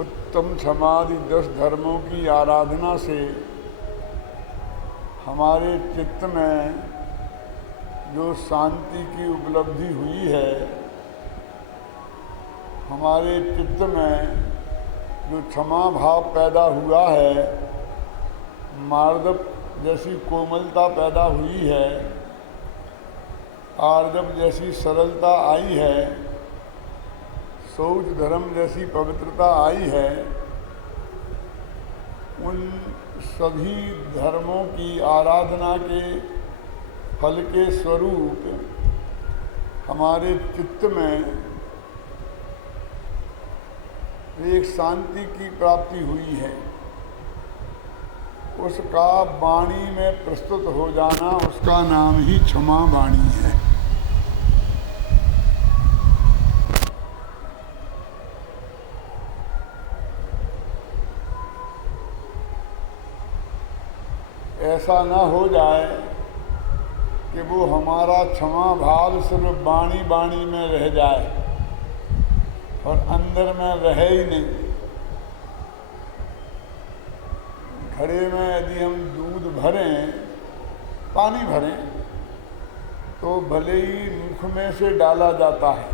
उत्तम समाधि 10 धर्मों की आराधना से हमारे चित्त में जो शांति की उपलब्धि हुई है, हमारे चित्त में जो क्षमा भाव पैदा हुआ है, मार्दव जैसी कोमलता पैदा हुई है, आर्जव जैसी सरलता आई है, शौच धर्म जैसी पवित्रता आई है, उन सभी धर्मों की आराधना के फल के स्वरूप हमारे चित्त में एक शांति की प्राप्ति हुई है। उसका वाणी में प्रस्तुत हो जाना, उसका नाम ही क्षमा वाणी है। ऐसा ना हो जाए कि वो हमारा क्षमा भाव सिर्फ वाणी वाणी में रह जाए और अंदर में रहे ही नहीं। घड़े में यदि हम दूध भरें, पानी भरें, तो भले ही मुख में से डाला जाता है,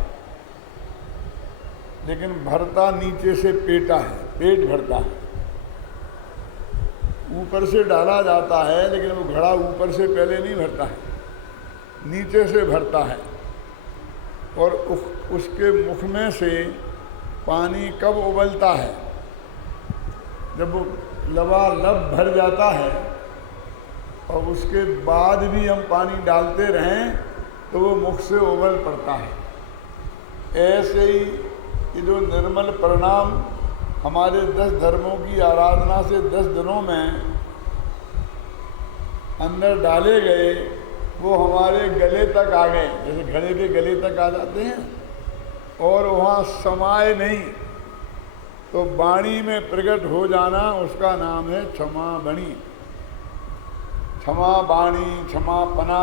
लेकिन भरता नीचे से पेटा है, पेट भरता है। ऊपर से डाला जाता है, लेकिन वो घड़ा ऊपर से पहले नहीं भरता है, नीचे से भरता है। और उसके मुख में से पानी कब उबलता है? जब वो लबालब भर जाता है और उसके बाद भी हम पानी डालते रहें तो वो मुख से उबल पड़ता है। ऐसे ही ये जो निर्मल परिणाम हमारे 10 धर्मों की आराधना से 10 दिनों में अंदर डाले गए, वो हमारे गले तक आ गए, जैसे घड़े के गले तक आ जाते हैं, और वहाँ समाये नहीं, तो वाणी में प्रकट हो जाना, उसका नाम है क्षमा बणी। क्षमा वाणी, क्षमापना,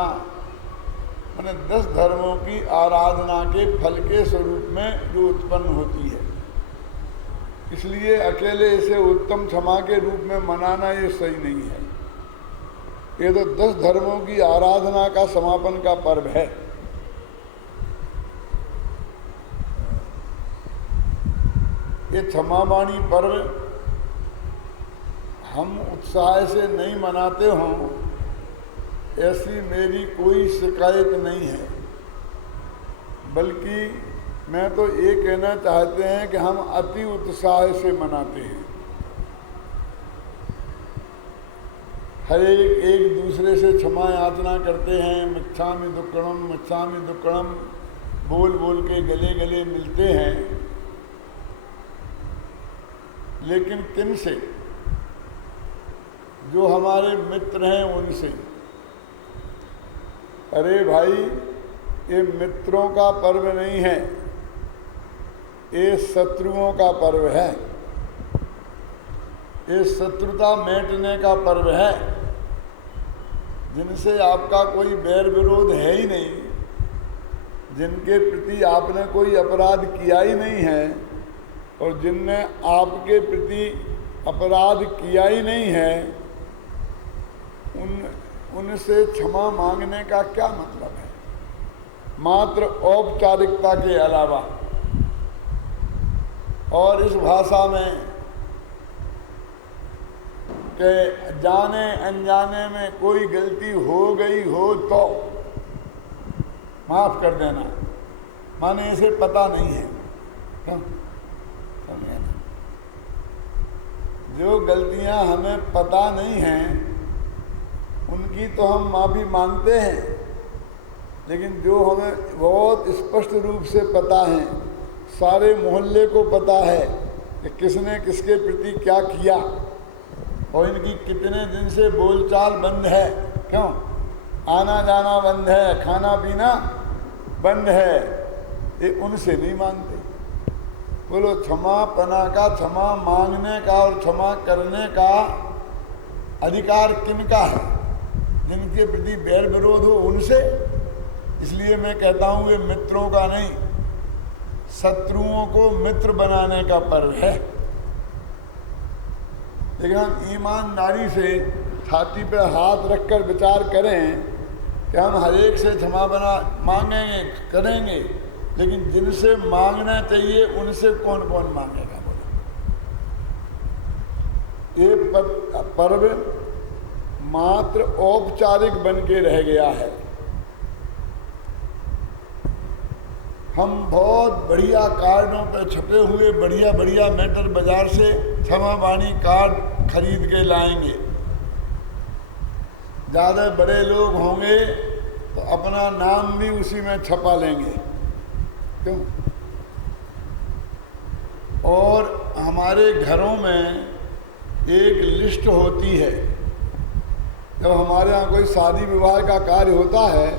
मैंने 10 धर्मों की आराधना के फल के स्वरूप में जो उत्पन्न होती है। इसलिए अकेले इसे उत्तम क्षमा के रूप में मनाना ये सही नहीं है। ये तो 10 धर्मों की आराधना का समापन का पर्व है। ये क्षमावाणी पर्व हम उत्साह से नहीं मनाते हों, ऐसी मेरी कोई शिकायत नहीं है, बल्कि मैं तो ये कहना चाहते हैं कि हम अति उत्साह से मनाते हैं। हर एक दूसरे से क्षमा याचना करते हैं, मिच्छामि दुक्कड़म बोल बोल के गले गले मिलते हैं। लेकिन किन से? जो हमारे मित्र हैं उनसे। अरे भाई, ये मित्रों का पर्व नहीं है, ये शत्रुओं का पर्व है, ये शत्रुता मेटने का पर्व है। जिनसे आपका कोई बैर विरोध है ही नहीं, जिनके प्रति आपने कोई अपराध किया ही नहीं है, और जिनने आपके प्रति अपराध किया ही नहीं है, उनसे क्षमा मांगने का क्या मतलब है? मात्र औपचारिकता के अलावा। और इस भाषा में कि जाने अनजाने में कोई गलती हो गई हो तो माफ कर देना, माने इसे पता नहीं है। क्यों? जो गलतियां हमें पता नहीं हैं उनकी तो हम माफ़ी मांगते हैं, लेकिन जो हमें बहुत स्पष्ट रूप से पता है, सारे मोहल्ले को पता है कि किसने किसके प्रति क्या किया और इनकी कितने दिन से बोलचाल बंद है, क्यों आना जाना बंद है, खाना पीना बंद है, ये उनसे नहीं मानते। बोलो, क्षमापना का, क्षमा मांगने का और क्षमा करने का अधिकार किनका है? जिनके प्रति बैर विरोध हो उनसे। इसलिए मैं कहता हूँ ये मित्रों का नहीं, शत्रुओं को मित्र बनाने का पर्व है। लेकिन हम ईमानदारी से छाती पर हाथ रखकर विचार करें कि हम हर एक से क्षमा मांगेंगे, करेंगे, लेकिन जिनसे मांगना चाहिए उनसे कौन कौन मांगेगा? ये पर्व मात्र औपचारिक बन के रह गया है। हम बहुत बढ़िया कार्डों पर छपे हुए बढ़िया बढ़िया मेटल बाजार से क्षमा वाणी कार्ड खरीद के लाएंगे। ज़्यादा बड़े लोग होंगे तो अपना नाम भी उसी में छपा लेंगे, क्यों? और हमारे घरों में एक लिस्ट होती है। जब हमारे यहाँ कोई शादी विवाह का कार्य होता है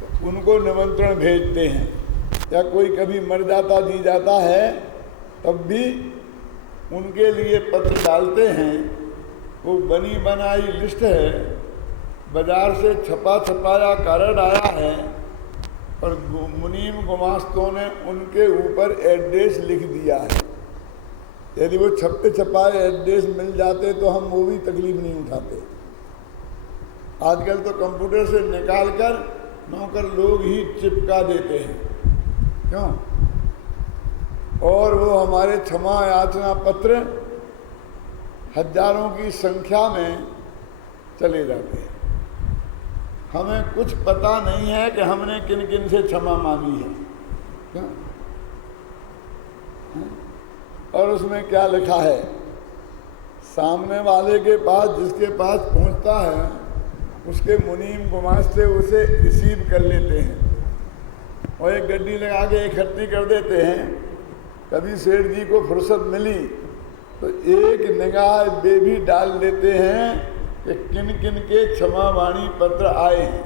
तो उनको निमंत्रण भेजते हैं, या कोई कभी मर जाता जी जाता है तब भी उनके लिए पत्र डालते हैं। वो बनी बनाई लिस्ट है, बाजार से छपा छपाया कार्ड आया है और मुनीम गुमास्तों ने उनके ऊपर एड्रेस लिख दिया है। यदि वो छपे छपाए एड्रेस मिल जाते तो हम वो भी तकलीफ नहीं उठाते। आजकल तो कंप्यूटर से निकाल कर नौकर लोग ही चिपका देते हैं, क्यों? और वो हमारे क्षमा याचना पत्र हजारों की संख्या में चले जाते हैं। हमें कुछ पता नहीं है कि हमने किन किन से क्षमा मांगी है, क्यों? और उसमें क्या लिखा है? सामने वाले के पास, जिसके पास पहुंचता है, उसके मुनीम गुमास्ते उसे रिसीव कर लेते हैं और एक गड्डी लगा के इकट्ठी कर देते हैं। कभी सेठ जी को फुर्सत मिली तो एक निगाह वे भी डाल देते हैं कि किन किन के क्षमा वाणी पत्र आए हैं।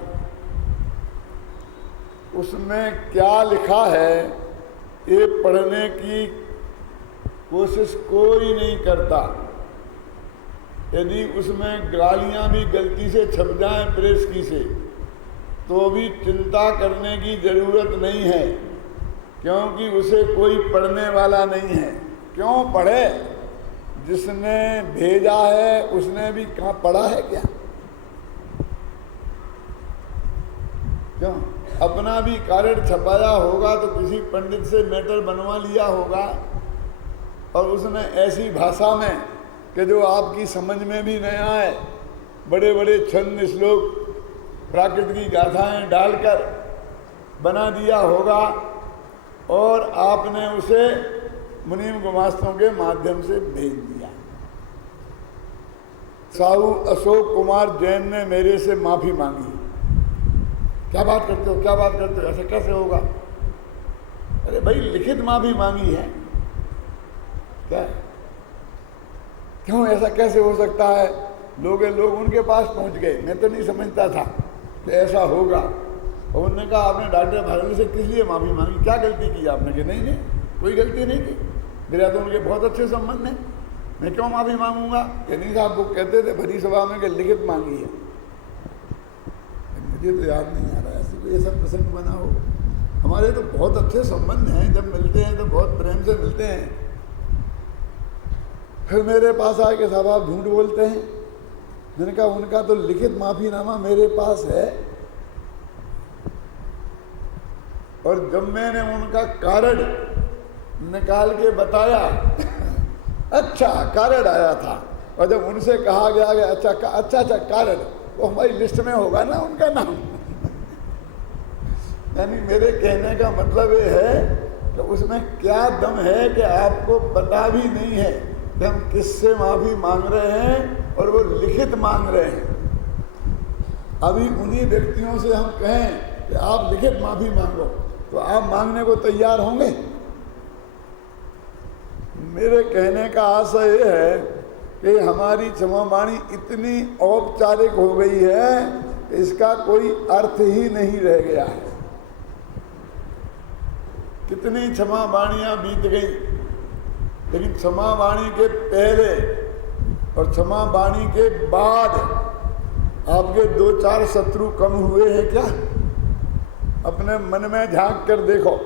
उसमें क्या लिखा है ये पढ़ने की कोशिश कोई नहीं करता। यदि उसमें गालियां भी गलती से छप जाएं प्रेस की से, तो भी चिंता करने की ज़रूरत नहीं है, क्योंकि उसे कोई पढ़ने वाला नहीं है। क्यों पढ़े? जिसने भेजा है उसने भी कहाँ पढ़ा है क्या? क्यों? अपना भी कार्ड छपाया होगा तो किसी पंडित से मैटर बनवा लिया होगा और उसने ऐसी भाषा में कि जो आपकी समझ में भी नहीं आए, बड़े बड़े छंद श्लोक प्राकृत की गाथाएं डालकर बना दिया होगा और आपने उसे मुनीम गुमास्तों के माध्यम से भेज दिया। साहू अशोक कुमार जैन ने मेरे से माफी मांगी। क्या बात करते हो, क्या बात करते हो, ऐसा कैसे होगा? अरे भाई, लिखित माफी मांगी है क्या? क्यों ऐसा कैसे हो सकता है? लोग उनके पास पहुंच गए। मैं तो नहीं समझता था कि ऐसा होगा। और उन्होंने कहा आपने डॉक्टर भारती से किस लिए माफ़ी मांगी, क्या गलती की आपने? कि नहीं कोई गलती नहीं की, मेरा तो उनके बहुत अच्छे संबंध हैं, मैं क्यों माफ़ी मांगूंगा? कि नहीं साहब, वो कहते थे भरी सभा में कि लिखित मांगी है। मुझे तो याद नहीं आ रहा है ऐसे कोई ऐसा प्रसंग बना हो। हमारे तो बहुत अच्छे संबंध हैं, जब मिलते हैं तो बहुत प्रेम से मिलते हैं। फिर मेरे पास आए कि साहब आप झूठ बोलते हैं। मैंने कहा उनका तो लिखित माफीनामा मेरे पास है, और जब मैंने उनका कार्ड निकाल के बताया अच्छा कार्ड आया था, और जब उनसे कहा गया कि अच्छा कार्ड तो हमारी लिस्ट में होगा ना उनका नाम। यानी मेरे कहने का मतलब ये है कि उसमें क्या दम है कि आपको पता भी नहीं है कि हम किससे माफी मांग रहे हैं और वो लिखित मांग रहे हैं। अभी उन्हीं व्यक्तियों से हम कहें कि आप लिखित माफी मांगो तो आप मांगने को तैयार होंगे? मेरे कहने का आशय ये है कि हमारी क्षमावाणी इतनी औपचारिक हो गई है कि इसका कोई अर्थ ही नहीं रह गया है। कितनी क्षमावाणियां बीत गई, लेकिन क्षमावाणी के पहले और क्षमावाणी के बाद आपके 2-4 शत्रु कम हुए हैं क्या? अपने मन में झांक कर देखो।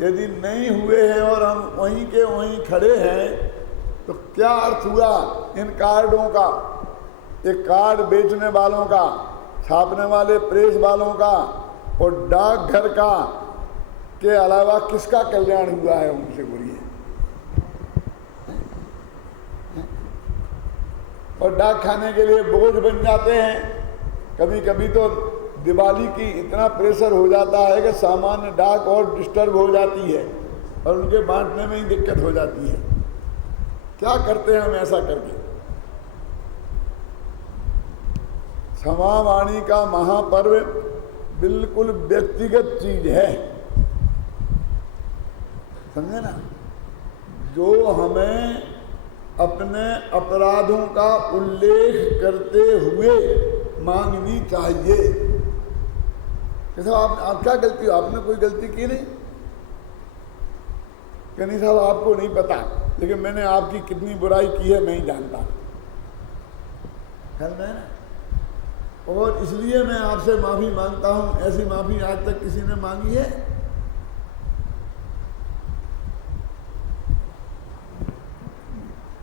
यदि नहीं हुए हैं और हम वहीं के वहीं खड़े हैं तो क्या अर्थ हुआ इन कार्डों का? ये कार्ड बेचने वालों का, छापने वाले प्रेस वालों का और डाकघर का के अलावा किसका कल्याण हुआ है? उनसे बोलिए। और डाक खाने के लिए बोझ बन जाते हैं। कभी कभी तो दिवाली की इतना प्रेशर हो जाता है कि सामान्य डाक और डिस्टर्ब हो जाती है और उनके बांटने में ही दिक्कत हो जाती है। क्या करते हैं हम ऐसा करके? क्षमा वाणी का महापर्व बिल्कुल व्यक्तिगत चीज है, समझे ना? जो हमें अपने अपराधों का उल्लेख करते हुए मांगनी चाहिए कि साहब आप क्या गलती हो? आपने कोई गलती की नहीं कि नहीं साहब आपको नहीं पता, लेकिन मैंने आपकी कितनी बुराई की है मैं ही जानता। ख्याल में ना? और इसलिए मैं आपसे माफी मांगता हूं। ऐसी माफी आज तक किसी ने मांगी है?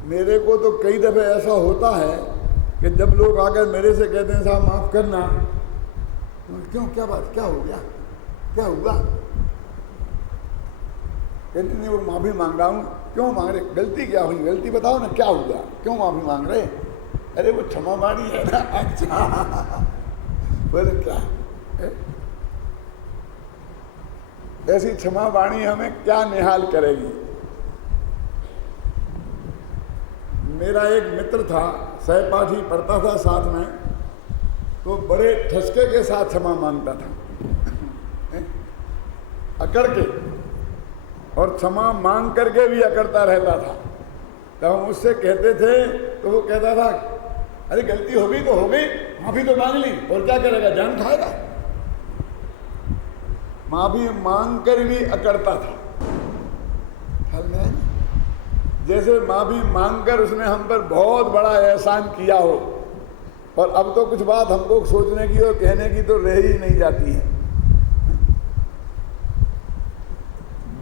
मेरे को तो कई दफे ऐसा होता है कि जब लोग आकर मेरे से कहते हैं साहब माफ करना, तो क्यों, क्या बात, क्या हो गया, क्या हुआ? कहते नहीं वो माफी मांग रहा हूं। क्यों मांग रहे? गलती क्या हुई? गलती बताओ ना, क्या हुआ, क्यों माफी मांग रहे? अरे वो क्षमा वाणी है ना। अच्छा बोले क्या है? ऐसी क्षमा वाणी हमें क्या निहाल करेगी? मेरा एक मित्र था, सहपाठी पढ़ता था साथ में, तो बड़े ठसके के साथ क्षमा मांगता था अकड़ के, और क्षमा मांग करके भी अकड़ता रहता था। तो हम उससे कहते थे तो वो कहता था अरे गलती हो गई तो हो गई, माफी तो मांग ली, और क्या करेगा, जान खाएगा। माफी मांग कर भी अकड़ता था। जैसे माफी मांगकर उसने हम पर बहुत बड़ा एहसान किया हो, और अब तो कुछ बात हमको सोचने की और कहने की तो रह ही नहीं जाती है।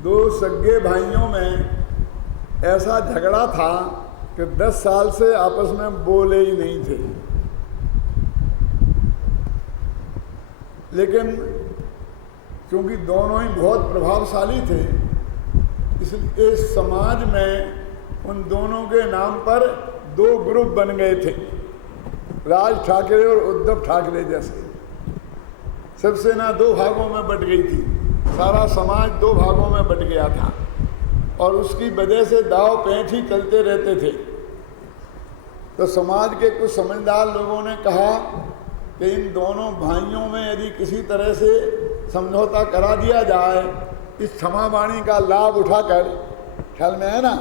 दो सगे भाइयों में ऐसा झगड़ा था कि 10 साल से आपस में बोले ही नहीं थे, लेकिन क्योंकि दोनों ही बहुत प्रभावशाली थे, इसलिए समाज में उन दोनों के नाम पर 2 ग्रुप बन गए थे, राज ठाकरे और उद्धव ठाकरे जैसे। शिवसेना 2 भागों में बट गई थी, सारा समाज 2 भागों में बट गया था, और उसकी वजह से दाव पेंच ही चलते रहते थे। तो समाज के कुछ समझदार लोगों ने कहा कि इन दोनों भाइयों में यदि किसी तरह से समझौता करा दिया जाए, इस क्षमा वाणी का लाभ उठाकर, ख्याल में है ना,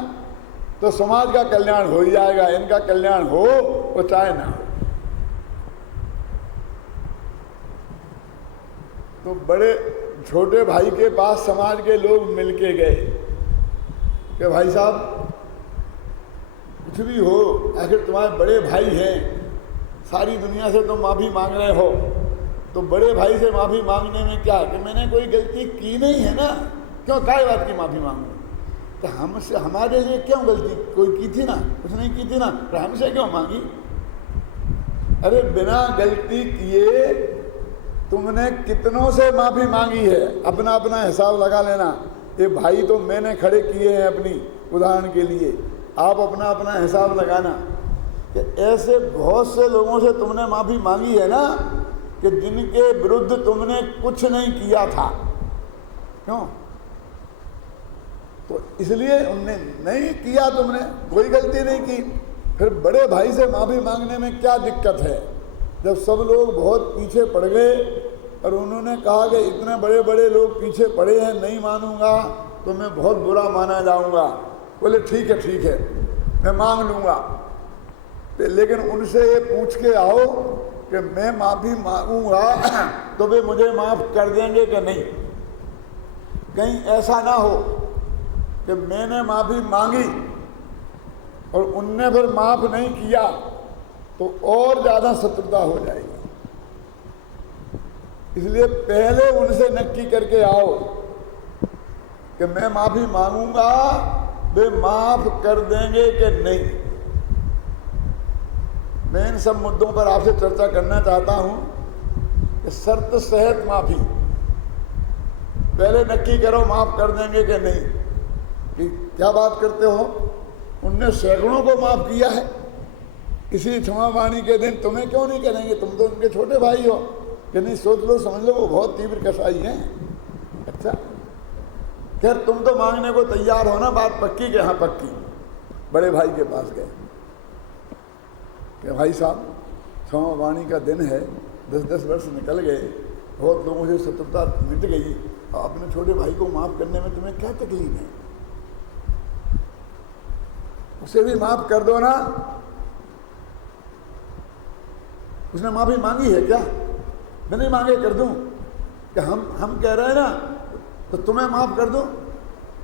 तो समाज का कल्याण हो ही जाएगा। इनका कल्याण हो वो चाहे ना हो। तो बड़े छोटे भाई के पास समाज के लोग मिलके गए कि भाई साहब कुछ भी हो, आखिर तुम्हारे बड़े भाई हैं, सारी दुनिया से तुम माफी मांग रहे हो, तो बड़े भाई से माफी मांगने में क्या कि मैंने कोई गलती की नहीं है ना, क्यों काय बात की माफी मांगू? तो हमसे, हमारे लिए क्यों गलती कोई की थी ना, कुछ नहीं की थी ना, तो हमसे क्यों मांगी? अरे बिना गलती किए तुमने कितनों से माफी मांगी है, अपना अपना हिसाब लगा लेना। ये भाई तो मैंने खड़े किए हैं अपनी उदाहरण के लिए, आप अपना अपना हिसाब लगाना कि ऐसे बहुत से लोगों से तुमने माफी मांगी है ना कि जिनके विरुद्ध तुमने कुछ नहीं किया था। क्यों? तो इसलिए उनने नहीं किया, तुमने कोई गलती नहीं की, फिर बड़े भाई से माफी मांगने में क्या दिक्कत है? जब सब लोग बहुत पीछे पड़ गए और उन्होंने कहा कि इतने बड़े बड़े लोग पीछे पड़े हैं, नहीं मानूंगा तो मैं बहुत बुरा माना जाऊंगा। बोले ठीक है मैं मांग लूंगा, लेकिन उनसे ये पूछ के आओ कि मैं माफी मांगूंगा तो वे मुझे माफ कर देंगे कि नहीं। कहीं ऐसा ना हो कि मैंने माफी मांगी और उनने फिर माफ नहीं किया तो और ज्यादा शत्रुता हो जाएगी। इसलिए पहले उनसे नक्की करके आओ कि कि मैं माफी मांगूंगा, वे माफ कर देंगे कि नहीं। मैं इन सब मुद्दों पर आपसे चर्चा करना चाहता हूं कि शर्त सहित माफी, पहले नक्की करो माफ कर देंगे कि नहीं। कि क्या बात करते हो, उनने सैकड़ों को माफ किया है, इसी क्षमा वाणी के दिन तुम्हें क्यों नहीं करेंगे? तुम तो उनके छोटे भाई हो। कि नहीं, सोच लो समझ लो, वो बहुत तीव्र कसाई हैं। अच्छा, खैर तुम तो मांगने को तैयार हो ना, बात पक्की के? हाँ पक्की। बड़े भाई के पास गए कि भाई साहब, क्षमा वाणी का दिन है, 10-10 वर्ष निकल गए, बहुत लोगों से शत्रुता मिट गई, अपने छोटे भाई को माफ करने में तुम्हें क्या तकलीफ है? उसे भी माफ कर दो ना। उसने माफी मांगी है क्या? मैं नहीं मांगे कर दूं? कि हम कह रहे हैं ना, तो तुम्हें माफ कर दूं,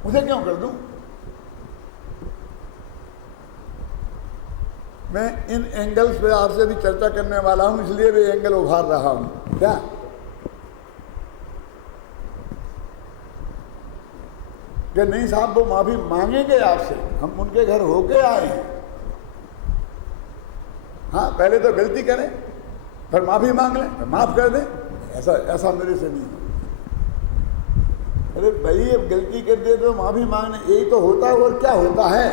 मुझे क्यों कर दूं? मैं इन एंगल्स पे आपसे भी चर्चा करने वाला हूं, इसलिए भी एंगल उभार रहा हूं। क्या कि नहीं साहब, वो माफी मांगेंगे आपसे, हम उनके घर होके आए हैं। हाँ, पहले तो गलती करें, फिर माफी मांग लें, माफ कर दें। ऐसा मेरे से नहीं। अरे भाई, अब गलती कर दे तो माफी मांगने, यही तो होता है, और क्या होता है?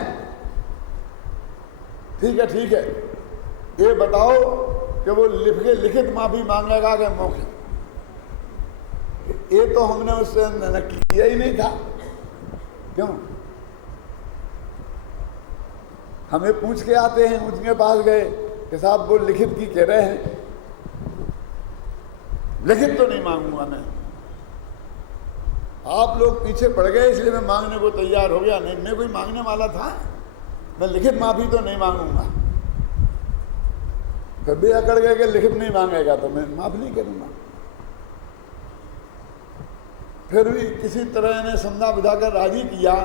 ठीक है, ये बताओ कि वो लिखित माफी मांगेगा कि मौखिक? ये तो हमने उससे किया ही नहीं था। क्यों? हमें पूछ के आते हैं, उनके पास गए कि साहब वो लिखित की कह रहे हैं, लिखित तो नहीं मांगूंगा मैं। आप लोग पीछे पड़ गए इसलिए मैं मांगने को तैयार हो गया। नहीं, मैं कोई मांगने वाला था? मैं लिखित माफी तो नहीं मांगूंगा। कभी अकड़ गए कि लिखित नहीं मांगेगा तो मैं माफ नहीं करूंगा। फिर भी किसी तरह ने समझा बुझाकर राजी किया,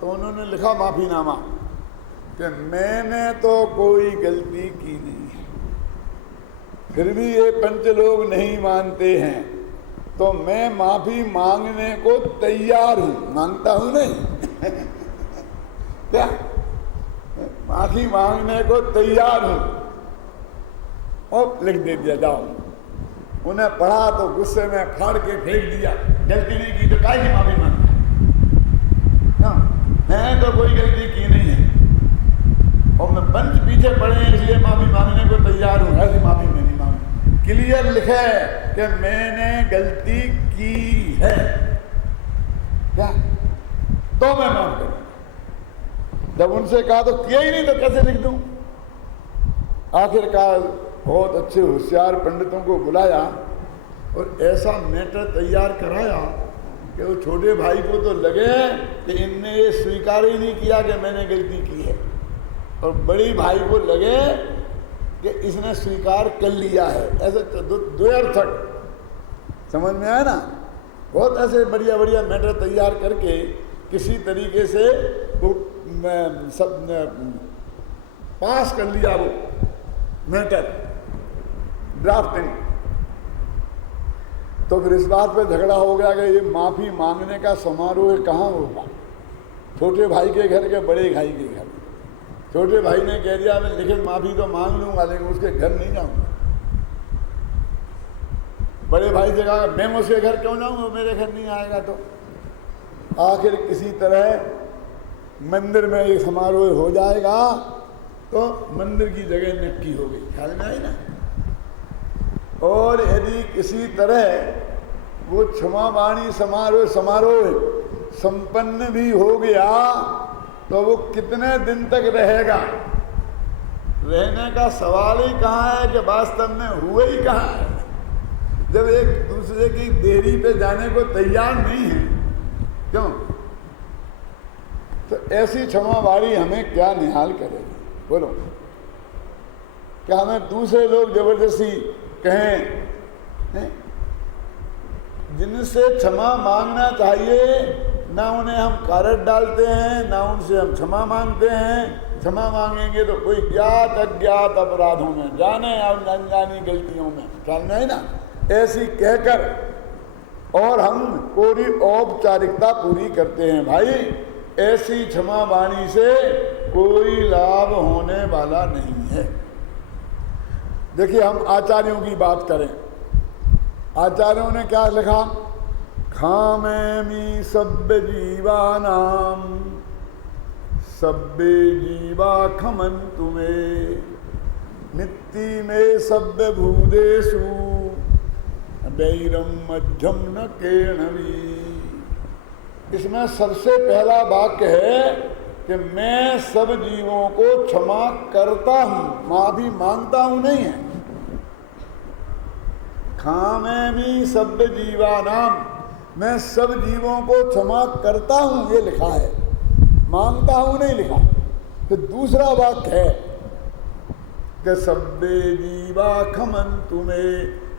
तो उन्होंने लिखा माफीनामा कि मैंने तो कोई गलती की नहीं है, फिर भी ये पंच लोग नहीं मानते हैं, तो मैं माफी मांगने को तैयार हूं। मांगता हूं नहीं क्या? माफी मांगने को तैयार हूं। और लिख दे दिया, जाओ। उन्हें पढ़ा तो गुस्से में फाड़ के फेंक दिया। गलती नहीं की तो काहे की माफी मांगता? मैंने तो कोई गलती की नहीं है, और मैं पंच पीछे पड़े हैं इसलिए माफी मांगने को तैयार हूं। ऐसी माफी मैं नहीं मांगू। क्लियर लिखे कि मैंने गलती की है, क्या तो मैं माफ करूं। जब उनसे कहा तो किया ही नहीं तो कैसे लिख दूं? आखिरकार बहुत अच्छे होशियार पंडितों को बुलाया और ऐसा मैटर तैयार कराया कि वो छोटे भाई को तो लगे कि इनने ये स्वीकार ही नहीं किया कि मैंने गलती की है, और बड़ी भाई को लगे कि इसने स्वीकार कर लिया है। ऐसे द्वयर्थक समझ में आया ना? बहुत ऐसे बढ़िया बढ़िया मैटर तैयार करके किसी तरीके से वो सब पास कर लिया, वो मैटर ड्राफ्टिंग। तो फिर इस बात पे झगड़ा हो गया कि ये माफी मांगने का समारोह कहाँ होगा? छोटे भाई के घर के बड़े भाई के घर। छोटे भाई ने कह दिया मैं लिखित माफी तो मांग लूंगा, लेकिन उसके घर नहीं जाऊंगा। बड़े भाई से कहा मैं उसके घर क्यों जाऊंगा, मेरे घर नहीं आएगा। तो आखिर किसी तरह मंदिर में ये समारोह हो जाएगा, तो मंदिर की जगह नक्की हो गई। ख्याल में आई ना? और यदि किसी तरह वो क्षमा वाणी समारोह संपन्न भी हो गया, तो वो कितने दिन तक रहेगा? रहने का सवाल ही कहाँ है कि वास्तव में हुए ही कहाँ है, जब एक दूसरे की देरी पे जाने को तैयार नहीं है। क्यों? तो ऐसी क्षमा वाणी हमें क्या निहाल करेगी? बोलो, क्या हमें दूसरे लोग जबरदस्ती कहें जिनसे क्षमा मांगना चाहिए, ना उन्हें हम कारक डालते हैं, ना उनसे हम क्षमा मांगते हैं। क्षमा मांगेंगे तो कोई ज्ञात अज्ञात अपराधों में, जाने और अनजानी गलतियों में, ख्याल में है ना? ऐसी कहकर और हम पूरी औपचारिकता पूरी करते हैं। भाई ऐसी क्षमा वाणी से कोई लाभ होने वाला नहीं है। देखिए, हम आचार्यों की बात करें, आचार्यों ने क्या लिखा? खामेमि सभ्य जीवानाम सभ्य जीवा खमन्तु मे नित्ति में सभ्य भूदेषु वैरम मध्यम न केणवी। इसमें सबसे पहला वाक्य है कि मैं सब जीवों को क्षमा करता हूं, माफी मांगता हूं नहीं है। खामेमि सभ्य जीवानाम, मैं सब जीवों को क्षमा करता हूं, ये लिखा है, मांगता हूं नहीं लिखा। तो दूसरा वाक्य है कि सभ्य जीवा खमन्तु मे,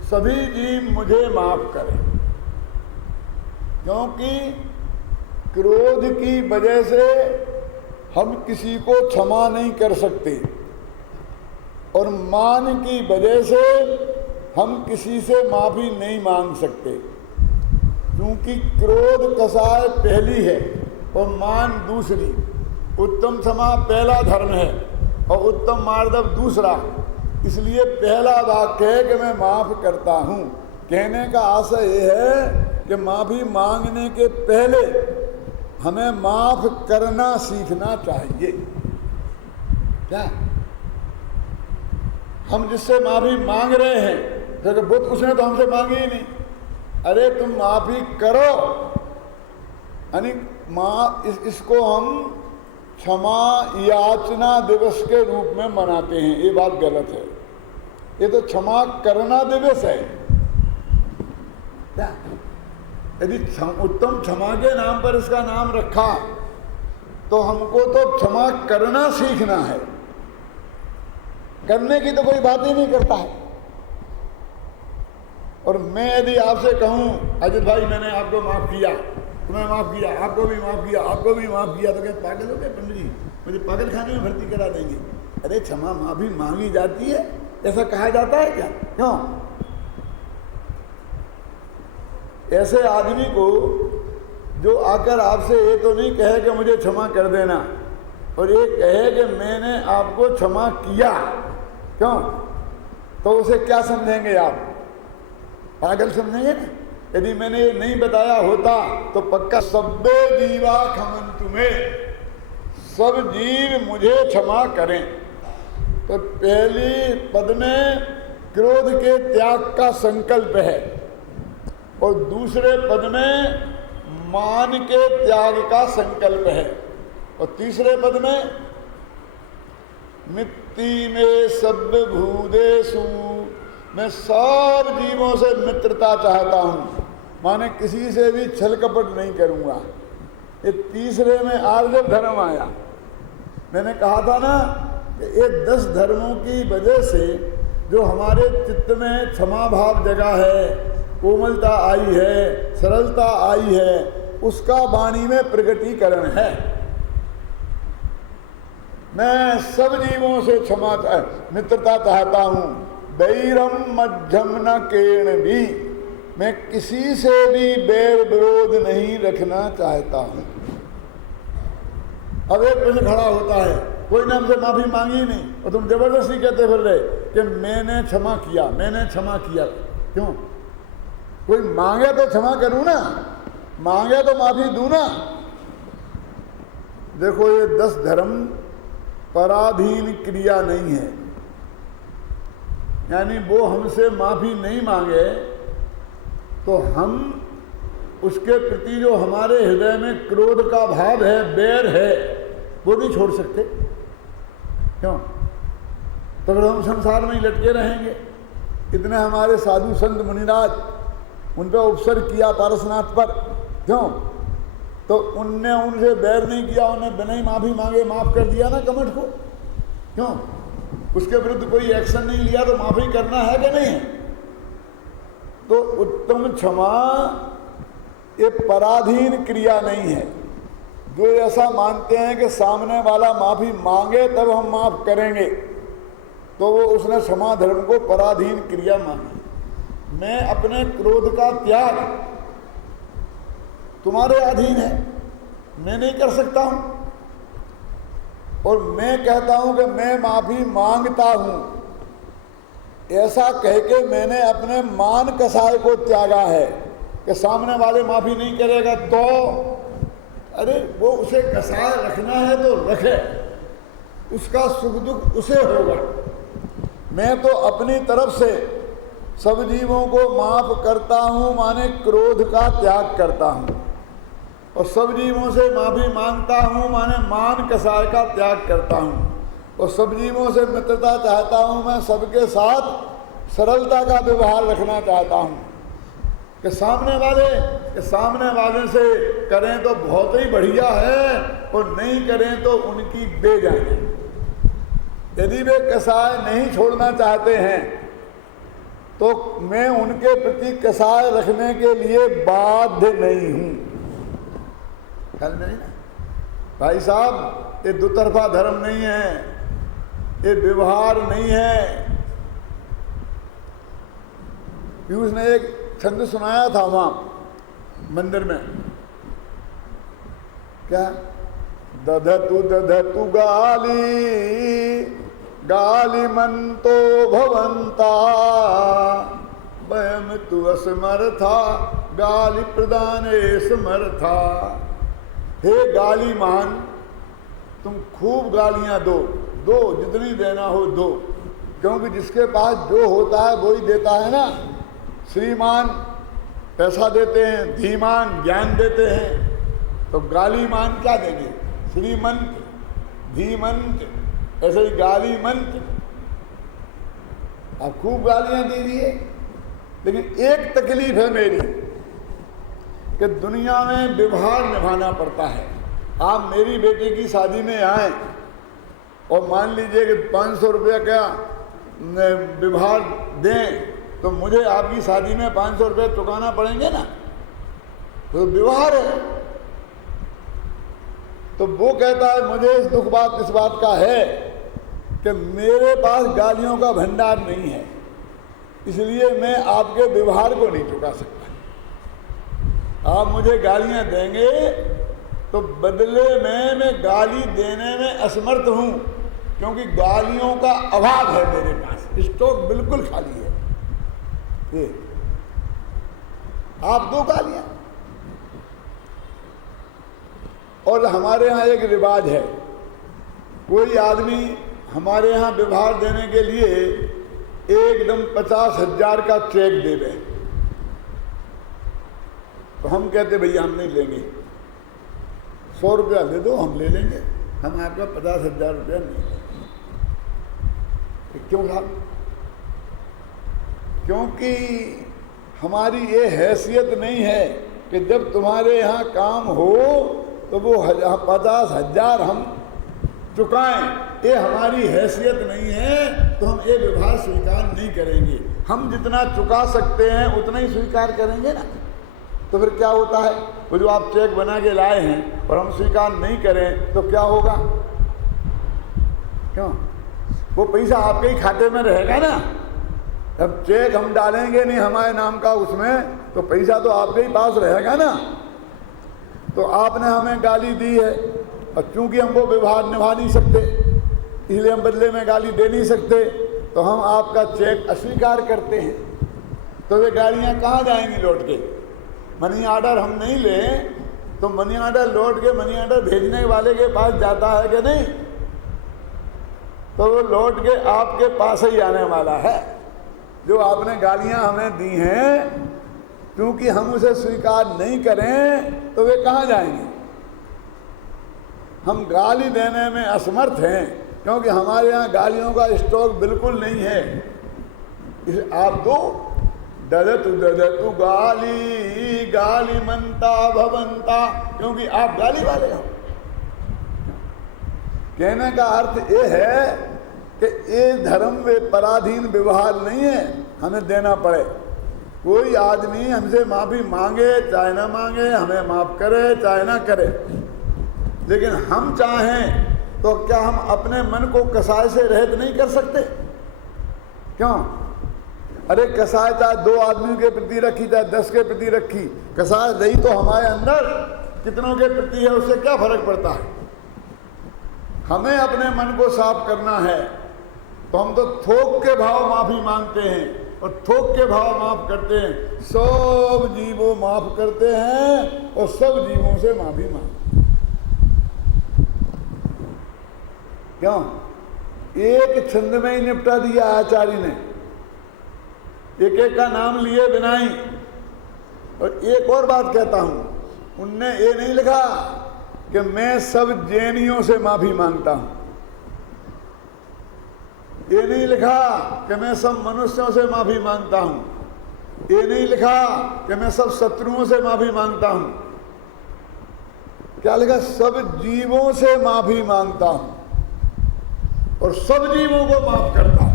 सभी जीव मुझे माफ करें। क्योंकि क्रोध की वजह से हम किसी को क्षमा नहीं कर सकते और मान की वजह से हम किसी से माफी नहीं मांग सकते, क्योंकि क्रोध कसाय पहली है और मान दूसरी। उत्तम क्षमा पहला धर्म है और उत्तम मार्दव दूसरा। इसलिए पहला वाक्य है कि मैं माफ करता हूं। कहने का आशय यह है कि माफी मांगने के पहले हमें माफ करना सीखना चाहिए। क्या हम जिससे माफी मांग रहे हैं, तो बुद्ध उसने तो हमसे मांगी ही नहीं। अरे तुम माफी करो, यानी इसको हम क्षमा याचना दिवस के रूप में मनाते हैं। ये बात गलत है, ये तो क्षमा करना दिवस है। यदि उत्तम क्षमा के नाम पर इसका नाम रखा तो हमको तो क्षमा करना सीखना है, करने की तो कोई बात ही नहीं करता है। और मैं यदि आपसे कहूं अजित भाई मैंने आपको माफ किया, तुम्हें माफ किया, आपको भी माफ किया, आपको भी माफ किया, तो क्या पागल हो गए पंडित जी, मुझे पागल खाने में भर्ती करा देंगे? अरे क्षमा माफी मांगी जाती है, ऐसा कहा जाता है क्या? क्यों? ऐसे आदमी को जो आकर आपसे ये तो नहीं कहे कि मुझे क्षमा कर देना, और ये कहे कि मैंने आपको क्षमा किया, क्यों? तो उसे क्या समझेंगे आप? पागल समझेंगे ना। यदि मैंने ये नहीं बताया होता तो पक्का सभ्य जीवा खमन्तु मे, सब जीव मुझे क्षमा करें। तो पहली पद में क्रोध के त्याग का संकल्प है और दूसरे पद में मान के त्याग का संकल्प है, और तीसरे पद में मित्ति में सभ्य भूदेषु, मैं सब जीवों से मित्रता चाहता हूं, माने किसी से भी छल कपट नहीं करूंगा। ये तीसरे में आर्जव धर्म आया। मैंने कहा था ना कि ये 10 धर्मों की वजह से जो हमारे चित्त में क्षमा भाव जगा है, कोमलता आई है, सरलता आई है, उसका वाणी में प्रकटीकरण है। मैं सब जीवों से क्षमा मित्रता चाहता हूं, वैरम मध्यम न केण भी, मैं किसी से भी बैर विरोध नहीं रखना चाहता हूं। अब एक प्रश्न खड़ा होता है, कोई ने हमसे माफी मांगी नहीं और तुम जबरदस्ती कहते फिर रहे कि मैंने क्षमा किया, मैंने क्षमा किया। क्यों? कोई मांगे तो क्षमा करूं ना, मांगे तो माफी दूं ना। देखो, ये 10 धर्म पराधीन क्रिया नहीं है, यानी वो हमसे माफी नहीं मांगे तो हम उसके प्रति जो हमारे हृदय में क्रोध का भाव है, बैर है, वो नहीं छोड़ सकते। क्यों? तो फिर हम संसार में ही लटके रहेंगे। इतने हमारे साधु संत मुनिराज, उन पर उपसर्ग किया पारसनाथ पर, क्यों? तो उनने उनसे बैर नहीं किया, उन्हें बिना ही माफी मांगे माफ कर दिया ना कमठ को। क्यों? उसके विरुद्ध कोई एक्शन नहीं लिया, तो माफी करना है कि नहीं है? तो उत्तम क्षमा ये पराधीन क्रिया नहीं है। जो ऐसा मानते हैं कि सामने वाला माफी मांगे तब हम माफ करेंगे, तो वो उसने क्षमा धर्म को पराधीन क्रिया मानी। मैं अपने क्रोध का त्याग तुम्हारे अधीन है, मैं नहीं कर सकता हूँ। और मैं कहता हूँ कि मैं माफ़ी मांगता हूँ, ऐसा कह के मैंने अपने मान कसाय को त्यागा है कि सामने वाले माफ़ी नहीं करेगा तो अरे वो उसे कसाय रखना है तो रखे, उसका सुख दुख उसे होगा। मैं तो अपनी तरफ से सब जीवों को माफ़ करता हूँ, माने क्रोध का त्याग करता हूँ, और सब जीवों से माफ़ी मांगता हूँ, माने मान कसाय का त्याग करता हूँ, और सब जीवों से मित्रता चाहता हूँ। मैं सबके साथ सरलता का व्यवहार रखना चाहता हूँ कि सामने वाले से करें तो बहुत ही बढ़िया है, और नहीं करें तो उनकी बेजानी। यदि वे कसाय नहीं छोड़ना चाहते हैं तो मैं उनके प्रति कसाय रखने के लिए बाध्य नहीं हूँ। ख्याल नहीं ना भाई साहब, ये दुतरफा धर्म नहीं है, ये व्यवहार नहीं है। पीयूष ने एक छंद सुनाया था वहाँ मंदिर में, क्या दधतु गाली मंतो भवंता वयम तु असमर्था गाली प्रदाने समर्था। हे गाली मान, तुम खूब गालियां दो, जितनी देना हो दो, क्योंकि जिसके पास जो होता है वो ही देता है ना। श्रीमान पैसा देते हैं, धीमान ज्ञान देते हैं, तो गालीमान क्या देंगे? श्रीमंत, धीमंत, ऐसे ही गालीमंत। आप खूब गालियां दीजिए, लेकिन एक तकलीफ है मेरी कि दुनिया में व्यवहार निभाना पड़ता है। आप मेरी बेटी की शादी में आए और मान लीजिए कि 500 रुपये का व्यवहार दें, तो मुझे आपकी शादी में 500 रुपये चुकाना पड़ेंगे ना, तो व्यवहार है। तो वो कहता है मुझे इस बात का है कि मेरे पास गालियों का भंडार नहीं है, इसलिए मैं आपके व्यवहार को नहीं चुका सकता। आप मुझे गालियां देंगे तो बदले में मैं गाली देने में असमर्थ हूं, क्योंकि गालियों का अभाव है मेरे पास, स्टॉक बिल्कुल खाली है। ये आप दो गालियां। और हमारे यहाँ एक रिवाज है, कोई आदमी हमारे यहाँ व्यवहार देने के लिए एकदम 50,000 का चेक दे दे, तो हम कहते भैया हम नहीं लेंगे, 100 रुपया दे दो हम ले लेंगे, हम आपका 50,000 रुपया नहीं लेंगे। क्यों साहब? क्योंकि हमारी ये हैसियत नहीं है कि जब तुम्हारे यहाँ काम हो तो वो 50,000 हम चुकाएं, ये हमारी हैसियत नहीं है, तो हम ये व्यवहार स्वीकार नहीं करेंगे। हम जितना चुका सकते हैं उतना ही स्वीकार करेंगे ना। तो फिर क्या होता है, वो जो आप चेक बना के लाए हैं और हम स्वीकार नहीं करें तो क्या होगा? क्यों? वो पैसा आपके ही खाते में रहेगा ना। अब चेक हम डालेंगे नहीं हमारे नाम का उसमें, तो पैसा तो आपके ही पास रहेगा ना। तो आपने हमें गाली दी है, और चूंकि हम वो व्यवहार निभा नहीं सकते, इसलिए हम बदले में गाली दे नहीं सकते, तो हम आपका चेक अस्वीकार करते हैं। तो वे गालियाँ कहाँ जाएंगी लौट के? मनी ऑर्डर हम नहीं लें तो मनी ऑर्डर लौट के मनी ऑर्डर भेजने वाले के पास जाता है कि नहीं? तो वो लौट के आपके पास ही आने वाला है। जो आपने गालियां हमें दी हैं, क्योंकि हम उसे स्वीकार नहीं करें तो वे कहाँ जाएंगे? हम गाली देने में असमर्थ हैं, क्योंकि हमारे यहाँ गालियों का स्टॉक बिल्कुल नहीं है। इसे आप दो, ददतु गाली मनता भवंता, क्योंकि आप गाली वाले हो। कहने का अर्थ ये है कि ये धर्म में पराधीन व्यवहार नहीं है, हमें देना पड़े। कोई आदमी हमसे माफ़ी मांगे चाहे ना मांगे, हमें माफ़ करे चाहे ना करे, लेकिन हम चाहें तो क्या हम अपने मन को कसाय से रहित नहीं कर सकते? क्यों? अरे कसाय चाहे 2 आदमियों के प्रति रखी चाहे 10 के प्रति रखी, कसाय रही तो हमारे अंदर कितनों के प्रति है, उससे क्या फर्क पड़ता है। हमें अपने मन को साफ करना है तो हम तो थोक के भाव माफी मांगते हैं और थोक के भाव माफ करते हैं। सब जीवों माफ करते हैं और सब जीवों से माफी मांगते हैं। क्यों? एक छंद में ही निपटा दिया आचार्य ने, एक एक का नाम लिए बिना ही। और एक और बात कहता हूं, उनने ये नहीं लिखा कि मैं सब जैनियों से माफी मांगता हूं, ये नहीं लिखा कि मैं सब मनुष्यों से माफी मांगता हूं, ये नहीं लिखा कि मैं सब शत्रुओं से माफी मांगता हूं। क्या लिखा? सब जीवों से माफी मांगता हूं और सब जीवों को माफ करता हूं।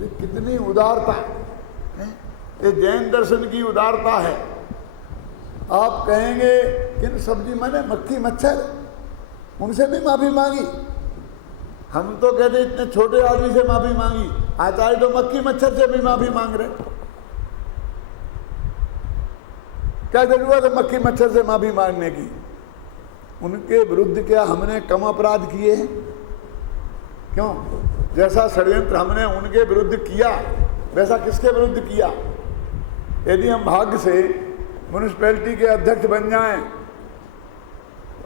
ये कितनी उदारता है, ये जैन दर्शन की उदारता है। आप कहेंगे कि सब्जी माने मक्खी मच्छर, उनसे भी माफी मांगी। हम तो कहते इतने छोटे आदमी से माफी मांगी, आचार्य तो मक्खी मच्छर से भी माफी मांग रहे। क्या जरूरत है मक्खी मच्छर से माफी मांगने की? उनके विरुद्ध क्या हमने कम अपराध किए हैं? क्यों? जैसा षड्यंत्र हमने उनके विरुद्ध किया वैसा किसके विरुद्ध किया? यदि हम भाग्य से म्यूनिसिपैलिटी के अध्यक्ष बन जाएं,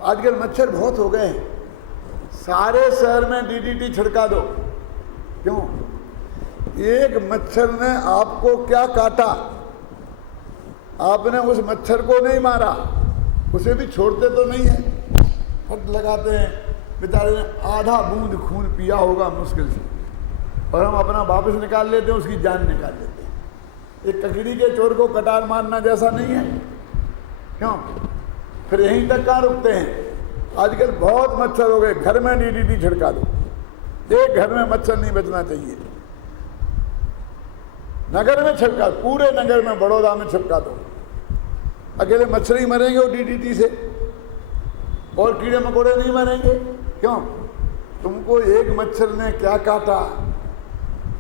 आजकल मच्छर बहुत हो गए हैं, सारे शहर में डीडीटी छिड़का दो। क्यों? एक मच्छर ने आपको क्या काटा, आपने उस मच्छर को नहीं मारा, उसे भी छोड़ते तो नहीं है, फट लगाते हैं। बेचारे ने आधा बूंद खून पिया होगा मुश्किल से, और हम अपना वापस निकाल लेते हैं, उसकी जान निकाल लेते हैं। एक ककड़ी के चोर को कटार मारना जैसा नहीं है? क्यों? फिर यहीं तक कहाँ रुकते हैं? आजकल बहुत मच्छर हो गए, घर में डीडीटी छिड़का दो, एक घर में मच्छर नहीं बचना चाहिए। नगर में छिड़का, पूरे नगर में, बड़ौदा में छिड़का दो, अकेले मच्छर ही मरेंगे वो डीडीटी से, और कीड़े मकोड़े नहीं मरेंगे। क्यों? तुमको एक मच्छर ने क्या काटा?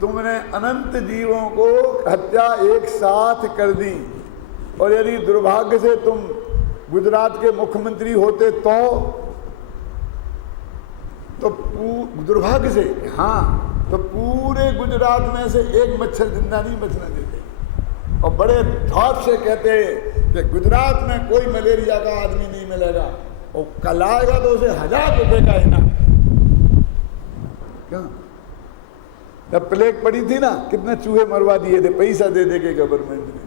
तुमने अनंत जीवों को हत्या एक साथ कर दी। और यदि दुर्भाग्य से तुम गुजरात के मुख्यमंत्री होते तो दुर्भाग्य से, हाँ, तो पूरे गुजरात में से एक मच्छर जिंदा नहीं बचने देते और बड़े धौत से कहते कि गुजरात में कोई मलेरिया का आदमी नहीं मिलेगा, और कल आएगा तो उसे 1000 रुपए का इनाम। क्या? जब प्लेग पड़ी थी ना, कितने चूहे मरवा दिए थे पैसा दे दे के गवर्नमेंट ने।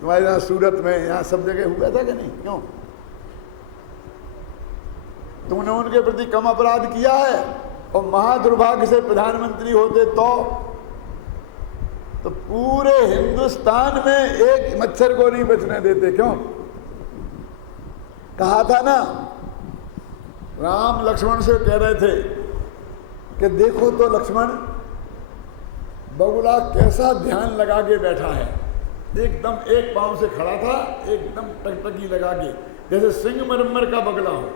तुम्हारे यहाँ सूरत में, यहाँ सब जगह हुआ था कि नहीं? क्यों? तुमने उनके प्रति कम अपराध किया है, और महादुर्भाग्य से प्रधानमंत्री होते तो पूरे हिंदुस्तान में एक मच्छर को नहीं बचने देते। क्यों? कहा था ना, राम लक्ष्मण से कह रहे थे कि देखो तो लक्ष्मण, बगुला कैसा ध्यान लगा के बैठा है, एकदम एक पांव से खड़ा था, एकदम टकटकी लगा के, जैसे सिंगमरमर का बगला हो।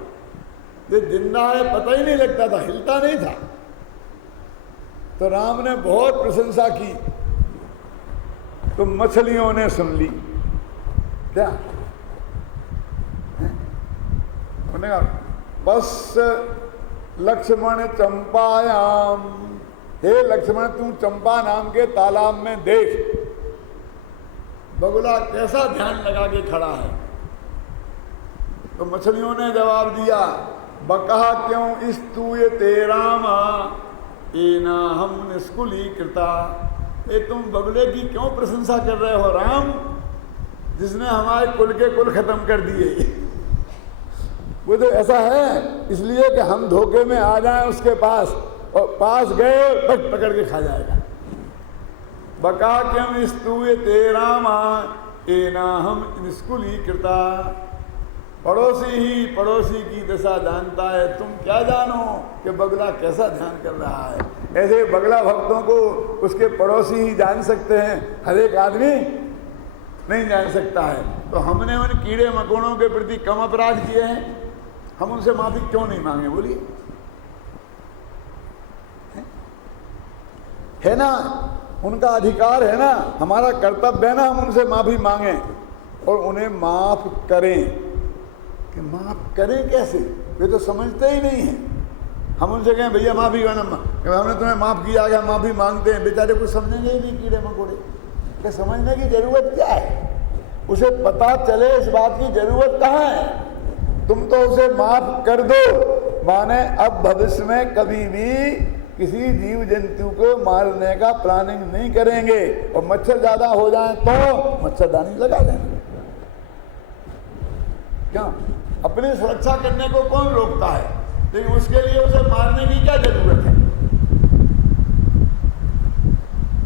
ये जिंदा है पता ही नहीं लगता था, हिलता नहीं था। तो राम ने बहुत प्रशंसा की, तो मछलियों ने सुन ली। क्या? उन्होंने कहा बस लक्ष्मण चंपायाम, हे लक्ष्मण तू चंपा नाम के तालाब में देख, बगुला कैसा ध्यान लगा के खड़ा है। तो मछलियों ने जवाब दिया, बकहा क्यों इस तू ये तेरामा एना हम निष्कुली कृता। ये तुम बगुले की क्यों प्रशंसा कर रहे हो राम, जिसने हमारे कुल के कुल खत्म कर दिए। वो तो ऐसा है इसलिए कि हम धोखे में आ जाएं उसके पास, और पास गए बस पकड़ के खा जाएगा। बका क्यों इस तू ये तेरामा एना हम निष्कुली कृता। पड़ोसी ही पड़ोसी की दशा जानता है, तुम क्या जानो कि बगला कैसा ध्यान कर रहा है। ऐसे बगला भक्तों को उसके पड़ोसी ही जान सकते हैं, हर एक आदमी नहीं जान सकता है। तो हमने उन कीड़े मकोड़ों के प्रति कम अपराध किए हैं, हम उनसे माफी क्यों नहीं मांगे? बोलिए, है ना? उनका अधिकार है ना, हमारा कर्तव्य है ना हम उनसे माफी मांगें और उन्हें माफ करें। कि माफ करें कैसे, वे तो समझते ही नहीं है। हम उनसे कहें भैया माफी करना, हमने तुम्हें माफ किया, हम माफी मांगते हैं, बेचारे कुछ समझेंगे ही नहीं, कीड़े मकोड़े कि समझने की जरूरत क्या है, उसे पता चले इस बात की जरूरत कहाँ है। तुम तो उसे माफ कर दो, माने अब भविष्य में कभी भी किसी जीव जंतु को मारने का प्लानिंग नहीं करेंगे, और मच्छर ज्यादा हो जाए तो मच्छरदानी लगा देंगे। क्या अपनी सुरक्षा करने को कौन रोकता है, लेकिन उसके लिए उसे मारने की क्या जरूरत है।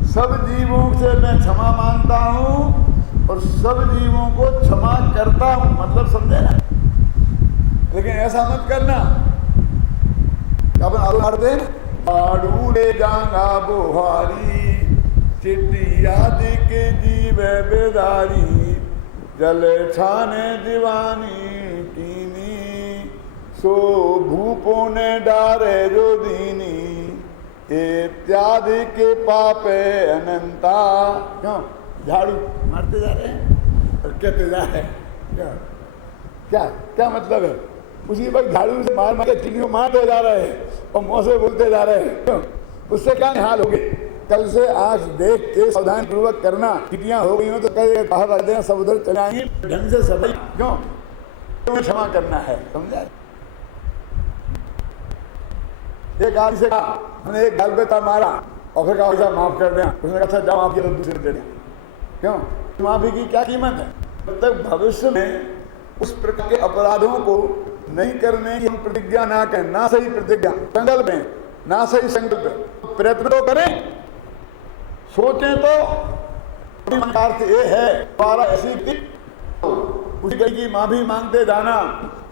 सब जीवों से मैं क्षमा मांगता हूं और सब जीवों को क्षमा करता हूं, मतलब समझे ना। लेकिन ऐसा मत करना अपन आलू मारते हैं आड़ू ले जांगा बुहारी, चिट्ठी आदि के जीव बेदारी, जल छाने दीवानी कीनी, सो भूपों ने डारे जो दीनी, इत्यादि के पापे अनंता। क्यों झाड़ू मारते जा रहे हैं और कहते जा रहे हैं, क्या क्या मतलब है। उसी वक्त झाड़ू से मार मार के चिड़ियों मारते जा रहे हैं और मुंह से बोलते जा रहे हैं। क्यों, उससे क्या निहाल होगे। कल से आंख देख के सावधान पूर्वक करना, चिड़ियां हो गई हो तो कहे बाहर रख देना, सब उधर चले आएंगे ढंग से सभी। क्यों क्षमा करना है, समझा। एक आदमी से कहा, हमने एक गाल पे था मारा और फिर कहा ऐसा माफ कर देना, उसने कहा अच्छा जाओ माफ किया, दूसरे दे दें। क्यों, माफी की क्या कीमत है। तब तक भविष्य में उस प्रकार के अपराधों को नहीं करने की हम प्रतिज्ञा ना करें, ना सही प्रतिज्ञा संकल्प है, ना सही संकल्प, प्रयत्न तो करें, सोचें तो अर्थ ये है द्वारा ऐसी उसी गति की माफी मांगते जाना,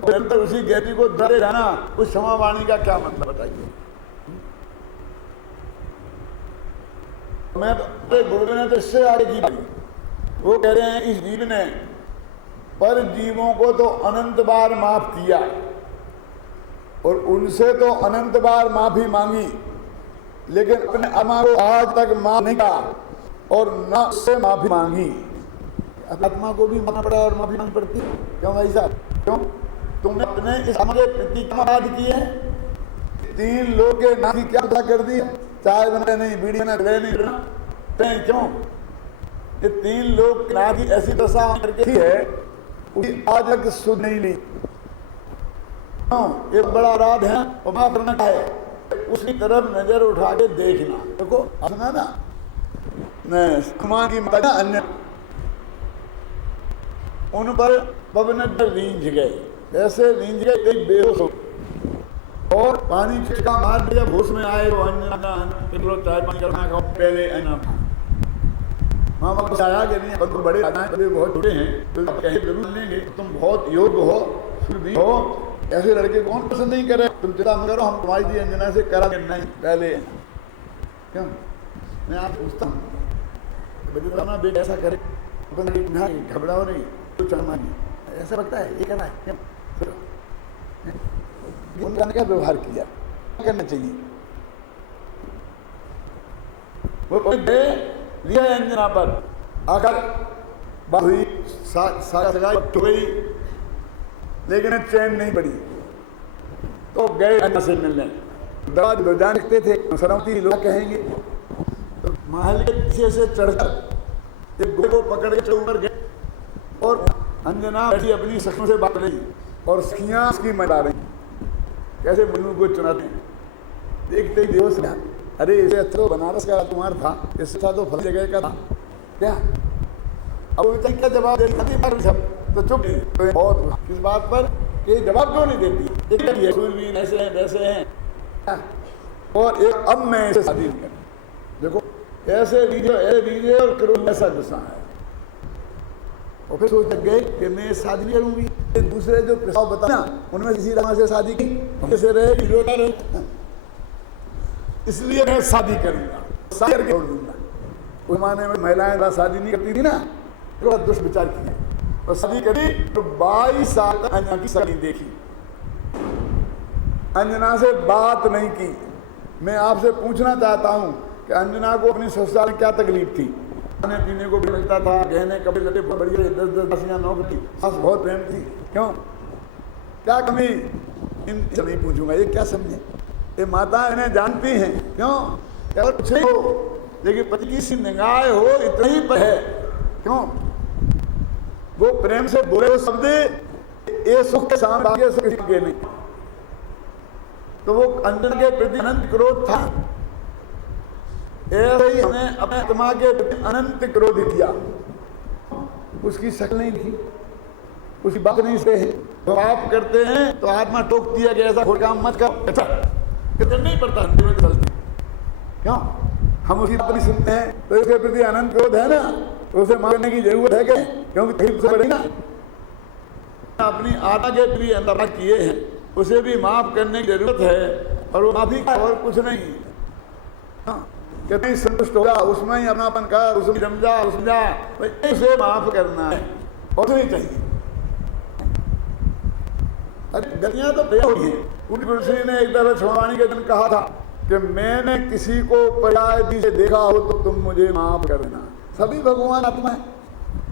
निरंतर उसी गति को डरे जाना, उस क्षमा वाणी का क्या मतलब बताइए। मैं तो गुरु ने तो इससे आगे की, वो कह रहे हैं इस जीव ने पर जीवों को तो अनंत बार माफ किया और उनसे तो अनंत बार माफी मांगी, लेकिन अपने आत्मा को आज तक माफ नहीं किया और न उससे माफी मांगी। आत्मा को भी मानना पड़ा और माफी मांगनी पड़ती है। क्यों भाई साहब, क्यों तुमने अपने इस हमारे प्रतिज्ञा की है, 3 लोग के नाम की क्या पता कर दी, चाय बना नहीं, बीड़ी बना नहीं, क्यों ये 3 लोग के नाम की ऐसी दशा करके है, आज तक सुध नहीं ली। एक बड़ा अपराध है और माफ करना है, उसकी तरफ नजर उठा के देखना। देखो सुना ना, की माता अन्य उन पर पवन रींझ गए, ऐसे रींझ गए एक बेहोश हो और पानी छिड़का मार दिया, होश में आए तो चाय पानी करना पहले माँ बाप आया कि नहीं, तो बड़े बहुत छोटे हैं तो कहे जरूर लेंगे, तुम बहुत योग्य हो, फिर भी हो, ऐसे लड़के कौन पसंद नहीं करे, तुम चिंता मत करो, हम तुम्हारी दी अंजना से करा नहीं पहले। क्यों मैं आप पूछता हूँ बेटा ऐसा करे, घबराओ नहीं, कुछ चढ़ना नहीं, ऐसा लगता है ये करना है। उनका क्या व्यवहार किया, करना चाहिए। वो लिया अंजना पर आकर बात हुई, गई, लेकिन चैन नहीं पड़ी तो गए अन्ना से मिलने। दरवाजे जान रखते थे, सरमती लोग कहेंगे, तो महल के पीछे से चढ़कर एक घोड़े को पकड़ के ऊपर गए और अंजना बैठी अपनी सखियों से बात रही और सखियां उसकी मजा रही, कैसे मुझे को चुनाते हैं। देखते ही देव से अरे इसे अच्छा तो बनारस का राजकुमार था, इससे था तो फल जगह का था क्या। अब वो क्या जवाब देती सब तो चुप, तो बहुत किस बात पर कि जवाब क्यों नहीं देती, एक ऐसे हैं वैसे हैं, और एक अब मैं ऐसे शादी नहीं कर। देखो ऐसे लीजिए और करो ऐसा गुस्सा है, और फिर सोच गए कि मैं शादी नहीं करूंगी। दूसरे जो प्रस्ताव बताना उनमें किसी तरह से शादी की कैसे रहे, इसलिए मैं शादी करूंगा, शादी करके छोड़ दूंगा। उस जमाने में महिलाएं शादी नहीं करती थी ना, तो दुष्विचार किया और शादी करी तो 22 साल तक अंजना की शादी देखी, अंजना से बात नहीं की। मैं आपसे पूछना चाहता हूं कि अंजना को अपनी ससुराल में क्या तकलीफ थी। खाने पीने को भी मिलता था, गहने कपड़े लटे बढ़िया, 10-10 दासियां, 9 थी, सास बहुत प्रेम थी। क्यों, क्या कमी, इन नहीं पूछूंगा, ये क्या समझे, ये माता इन्हें जानती हैं। क्यों, क्या कुछ नहीं हो, लेकिन पति की सी निगाह हो इतना ही पर है। क्यों, वो प्रेम से बोले शब्द ये सुख के सामने बाकी सुख किसी के नहीं। तो वो अंजना के प्रति अनंत क्रोध था। ऐसे ही हमने अपने आत्मा के प्रति अनंत क्रोध किया, उसकी शक्ल नहीं थी, उसकी बात नहीं से है। तो आप करते हैं तो आत्मा टोकती है कि ऐसा कोई काम मत कर, अच्छा कितने नहीं पड़ता चलती। क्यों, हम उसकी बात नहीं सुनते हैं तो इसके प्रति अनंत क्रोध है ना, तो उसे मारने की जरूरत है क्या, क्योंकि तकलीफ से बढ़ी ना। अपनी आत्मा के प्रति अंतराध किए हैं, उसे भी माफ करने की जरूरत है, और वो माफी का और कुछ नहीं। कितनी संतुष्ट होगा, उसमें ही अपनापन कर, उसमें समझा उसे माफ करना है और नहीं चाहिए। अरे गलियां तो बेहद हुई हैं। पूरी गुरुश्री ने एक दफा क्षमावाणी के दिन कहा था कि मैंने किसी को पर्याय से देखा हो तो तुम मुझे माफ कर देना। सभी भगवान आत्मा है,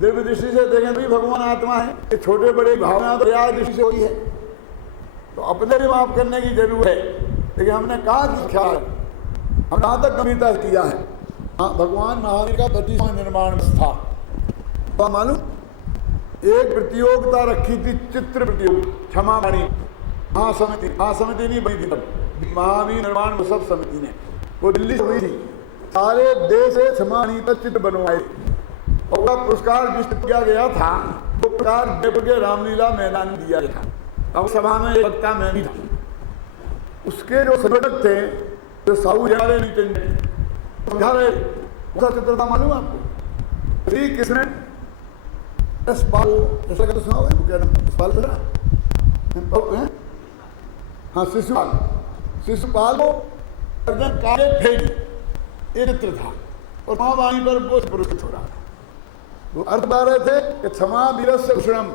दिव्य दृष्टि से देखें भी भगवान आत्मा है। ये छोटे बड़े भावना तो पर्याय दृष्टि से हुई है, तो अपने भी माफ करने की जरूरत है। लेकिन हमने कहा कि ख्याल हम कहाँ तक गंभीरता किया है। हाँ, भगवान महावीर का 25वां निर्माण था, तो मालूम एक प्रतियोगिता रखी थी, चित्र प्रतियोगिता, क्षमावाणी महासमिति नहीं बनी थी तब, महावीर निर्माण उत्सव समिति ने, वो दिल्ली से हुई थी। सारे देश से क्षमावाणी पर चित्र बनवाए और पुरस्कार विस्तृत किया गया था। वो पुरस्कार जयपुर के रामलीला मैदान में दिया गया था। अब सभा में एक वक्ता मैं भी था। उसके जो संगठक थे, जो साहू जा रहे समझा रहे, उसका चित्र था मालूम आपको, श्री कृष्ण यशपाल, ऐसा कहते सुना हुआ यशपाल, हाँ शिशुपाल को अर्जुन काले फेंक, ये चित्र था, और महावाणी पर वो पुरस्कृत हो रहा था। वो अर्थ बता रहे थे कि क्षमा वीरस्य भूषणम,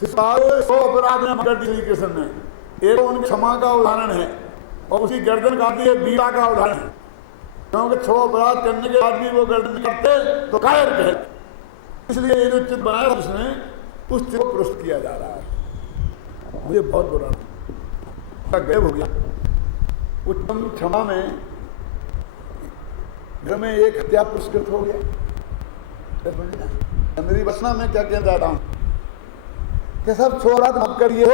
शिशुपाल 100 अपराध ने कर दी श्री कृष्ण ने, एक उनकी क्षमा का उदाहरण है, और उसकी गर्दन काटती है वीरता का उदाहरण है। क्योंकि 100 अपराध करने के बाद भी वो गर्दन करते तो कायर कहते, इसलिए ये जो चित्र बनाया उसने, उस चित्र को पुरस्कृत किया जा रहा है। मुझे बहुत बुरा गैब हो गया। उत्तम क्षमा में घर में एक हत्या पुरस्कृत हो गया। मेरी वचना में क्या कहना चाहता हूं कि सब छोरा माफ करिए।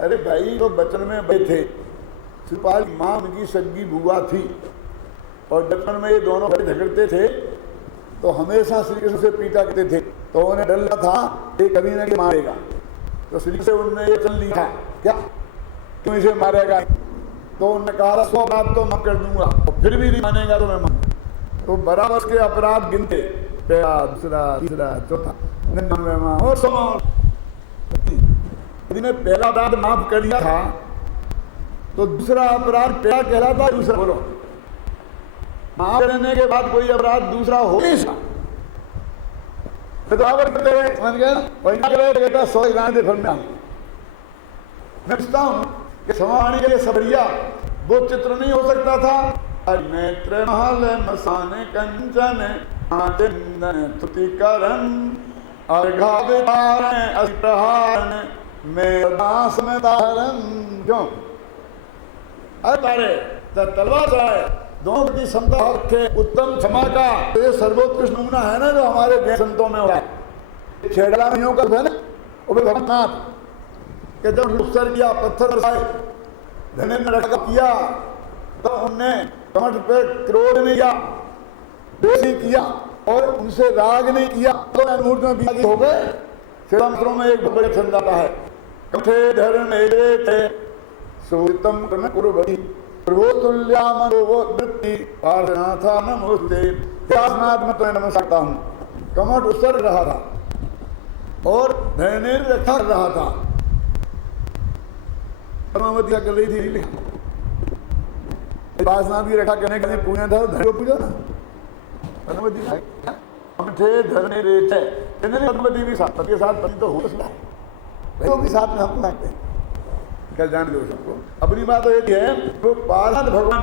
अरे भाई, तो बचपन में बड़े थे, शिशुपाल की माँ उनकी सगी बुआ थी, और बचपन में ये दोनों बड़े झगड़ते थे, तो हमेशा श्री कृष्ण से पीटा करते थे। तो उन्हें डर लगा था ये कभी न कभी मारेगा, तो श्री कृष्ण से उन्होंने ये चल लिया क्या क्यों इसे मारेगा। तो उन्होंने कहा 100 अपराध तो मैं कर दूंगा, और फिर भी नहीं मानेगा तो मैं मान। तो बराबर के अपराध गिनते, पहला, दूसरा, तीसरा, चौथा, 99वां और 100वां। यदि ने पहला अपराध माफ कर दिया था तो दूसरा अपराध पहला कहलाता, दूसरा बोलो माफ करने के बाद कोई अपराध दूसरा हो नहीं सकता। तो बराबर करते हुए समझ गए ना, कहता 100 गाने फिर में मैं पूछता हूं कि क्षमावाणी के लिए सबरिया वो चित्र नहीं हो सकता था। नेत्र महल मसाने कंचन आचंदन तुतिकरण अर्घावितारण अष्टहारण में दास में धारण। क्यों, अरे तलवार चढ़ाए, दोनों की क्षमता रखे, उत्तम क्षमा का ये सर्वोत्कृष्ट नमूना है ना जो हमारे संतों में हुआ है। छेड़ा महीनों का है ना, वो भी भगवनाथ कि जब उत्सर किया, पत्थर बरसाए, धने में रखा किया, तो उनने कमठ पे क्रोध नहीं किया, द्वेष नहीं किया, और उनसे राग नहीं किया, तो मूर्ति में विरागी हो गए। श्रीरामपुरों में एक बड़े छंद आता है, कथे धर्म थे सुतम कर्म कुर्वती प्रभुतुल्या मनोवृत्ति पार्थनाथा नमोस्ते। व्यासनाथ में तो नमस्कार करता हूँ। कमठ उत्सर रहा था और धैर्य रखा रहा था। परमावती कर रही थी, व्यासनाथ की रखा करने के लिए पूजा था, धैर्य पूजा ना परमावती थे धरने रहते, परमावती भी साथ के साथ पति तो हो सकता है, वो भी साथ में हम लगते हैं। कल जान दो सबको। अपनी बात तो ये है, तो पार्थ भगवान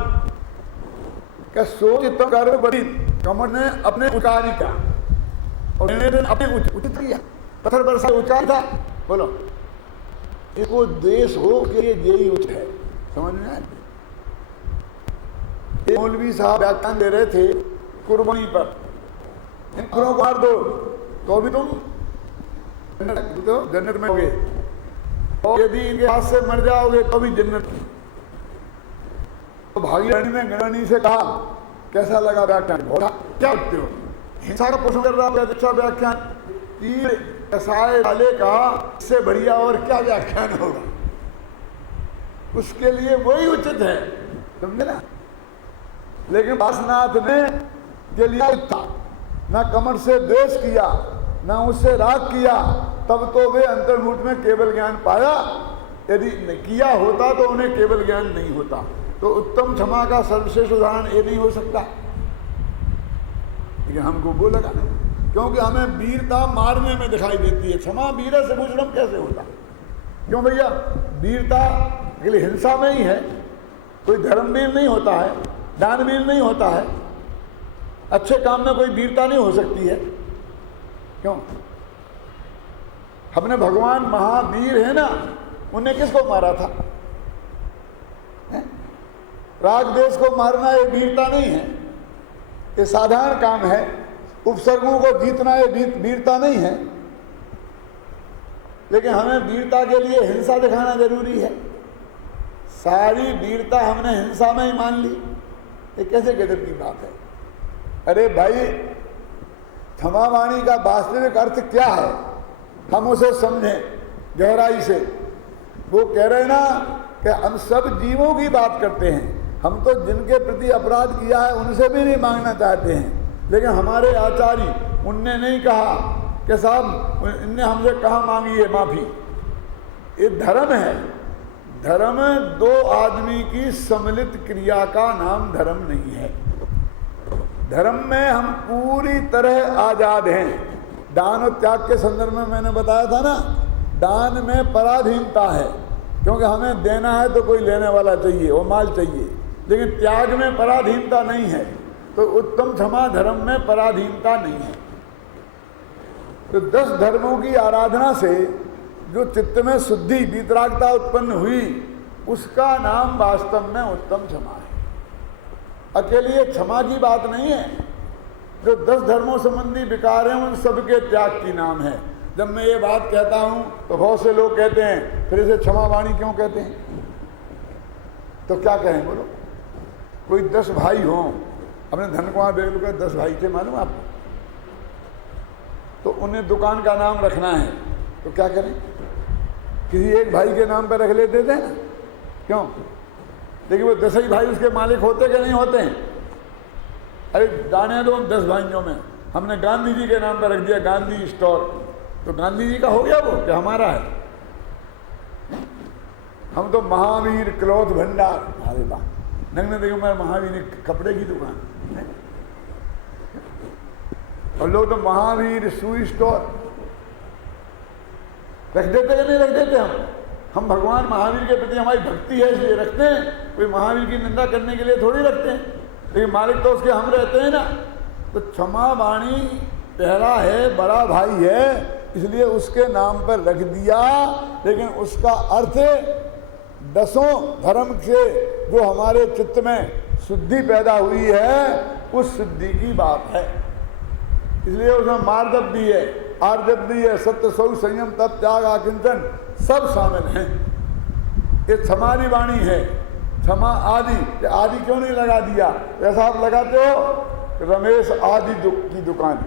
कि सोच तो कर बड़ी कमर ने अपने उचारी का और अपने उचित किया, पत्थर बरसा उचार था। बोलो इसको देश हो के यही उचित है, समझ में आया? मौलवी साहब व्याख्यान दे रहे थे कुर्बानी पर, इन को मार दो तो भी तुम जन्नत में होगे, और यदि इनके हाथ से मर जाओगे तो भी जन्नत। तो भागीरथी ने गणरानी से कहा कैसा लगा व्याख्यान? क्या करते हो? हिंसा का पोषण कर रहा है, अच्छा व्याख्यान, तीर कसाए वाले का इससे बढ़िया और क्या व्याख्यान होगा? उसके लिए वही उचित है, समझे ना? लेकिन वासनाथ ने के लिए था, ना कमर से द्वेष किया, ना उससे राग किया, तब तो वे अंतर्मुख में केवल ज्ञान पाया। यदि किया होता तो उन्हें केवल ज्ञान नहीं होता। तो उत्तम क्षमा का सर्वश्रेष्ठ उदाहरण ये नहीं हो सकता, लेकिन हमको वो लगा क्योंकि हमें वीरता मारने में दिखाई देती है। क्षमा वीर से भूषणम कैसे होता? क्यों भैया? वीरता के लिए हिंसा में ही है, कोई धर्मवीर नहीं होता है, दानवीर नहीं होता है, अच्छे काम में कोई वीरता नहीं हो सकती है। क्यों? हमने भगवान महावीर है ना, उन्हें किसको मारा था? राग देश को मारना ये वीरता नहीं है, ये साधारण काम है। उपसर्गों को जीतना ये वीरता नहीं है, लेकिन हमें वीरता के लिए हिंसा दिखाना जरूरी है। सारी वीरता हमने हिंसा में ही मान ली, ये कैसे गजब की बात है? अरे भाई, क्षमावाणी का वास्तविक अर्थ क्या है, हम उसे समझें गहराई से। वो कह रहे ना कि हम सब जीवों की बात करते हैं, हम तो जिनके प्रति अपराध किया है उनसे भी नहीं मांगना चाहते हैं, लेकिन हमारे आचार्य उनने नहीं कहा कि साहब इनने हमसे कहा मांगी है माफी। ये धर्म है। धर्म दो आदमी की सम्मिलित क्रिया का नाम धर्म नहीं है। धर्म में हम पूरी तरह आजाद हैं। दान और त्याग के संदर्भ में मैंने बताया था ना, दान में पराधीनता है, क्योंकि हमें देना है तो कोई लेने वाला चाहिए, वो माल चाहिए, लेकिन त्याग में पराधीनता नहीं है। तो उत्तम क्षमा धर्म में पराधीनता नहीं है। तो 10 धर्मों की आराधना से जो चित्त में शुद्धि वितरागता उत्पन्न हुई, उसका नाम वास्तव में उत्तम क्षमा है। अकेले क्षमा की बात नहीं है। जो 10 धर्मों संबंधी विकार हैं उन सबके त्याग की नाम है। जब मैं ये बात कहता हूं तो बहुत से लोग कहते हैं फिर इसे क्षमावाणी क्यों कहते हैं? तो क्या कहें बोलो? कोई 10 भाई हों, अपने धन कुमार बेगलू के 10 भाई थे, मालूम आपको? तो उन्हें दुकान का नाम रखना है तो क्या करें? किसी एक भाई के नाम पर रख लेते थे ना, क्यों? लेकिन वो 10 ही भाई उसके मालिक होते कि नहीं होते हैं? अरे जाने दो 10 भाइयों में, हमने गांधी जी के नाम पर रख दिया गांधी स्टोर, तो गांधी जी का हो गया वो कि हमारा है? हम तो महावीर क्लॉथ भंडार, अरे वाह, नग्न देखो मैं महावीर कपड़े की दुकान, और लोग तो महावीर शू स्टोर रख देते या नहीं रख देते? हम भगवान महावीर के प्रति हमारी भक्ति है इसलिए रखते हैं, कोई महावीर की निंदा करने के लिए थोड़ी रखते हैं। लेकिन मालिक तो उसके हम रहते हैं ना। तो क्षमा वाणी पहला है, बड़ा भाई है, इसलिए उसके नाम पर रख दिया। लेकिन उसका अर्थ 10 धर्म से जो हमारे चित्त में शुद्धि पैदा हुई है, उस शुद्धि की बात है। इसलिए उसमें मार्दव भी है, आर्जव भी है, सत्य सौ संयम तप त्याग आकिंचन सब शामिल हैं। ये क्षमारी वाणी है। क्षमा आदि, आदि क्यों नहीं लगा दिया? ऐसा आप लगाते हो रमेश आदि की दुकान,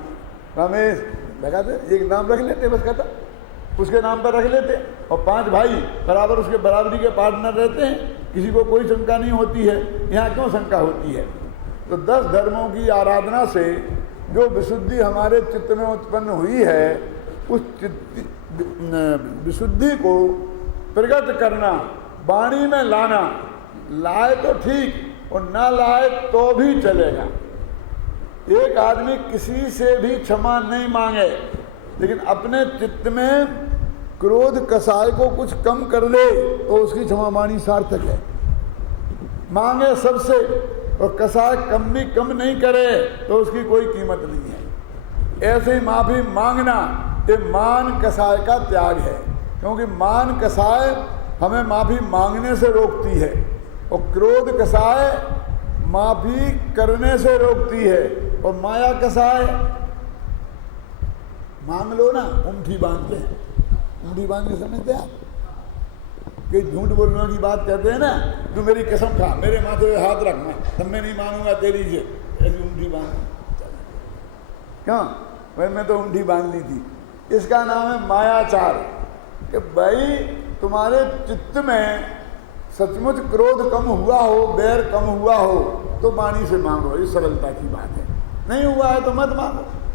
रमेश लगाते, एक नाम रख लेते बस, कहता उसके नाम पर रख लेते, और 5 भाई बराबर उसके बराबरी के पार्टनर रहते हैं, किसी को कोई शंका नहीं होती है। यहाँ क्यों शंका होती है? तो 10 धर्मों की आराधना से जो विशुद्धि हमारे चित्त में उत्पन्न हुई है, उस विशुद्धि को प्रकट करना, वाणी में लाना, लाए तो ठीक और ना लाए तो भी चलेगा। एक आदमी किसी से भी क्षमा नहीं मांगे, लेकिन अपने चित्त में क्रोध कसाय को कुछ कम कर ले तो उसकी क्षमा वाणी सार्थक है। मांगे सबसे और कसाय कम नहीं करे तो उसकी कोई कीमत नहीं है। ऐसे ही माफ़ी मांगना ये मान कसाय का त्याग है, क्योंकि मान कसाय हमें माफ़ी मांगने से रोकती है और क्रोध कसाय माफ़ी करने से रोकती है, और माया कसाय मांग लो ना, उंठी बांधते हैं। उंठी बांध के समझते आप कि झूठ बोलने की बात कहते हैं ना, तू मेरी कसम खा, मेरे माथे पे हाथ रखना, तब मैं नहीं मानूंगा तेरी से, ऐसी उंठी बांध। क्यों भाई, मैं तो उंठी बांध ली थी। इसका नाम है मायाचार, कि भाई तुम्हारे चित्त में सचमुच क्रोध कम हुआ हो, बैर कम हुआ हो तो वाणी से मांगो, ये सरलता की बात है। नहीं हुआ है तो मत मांगो।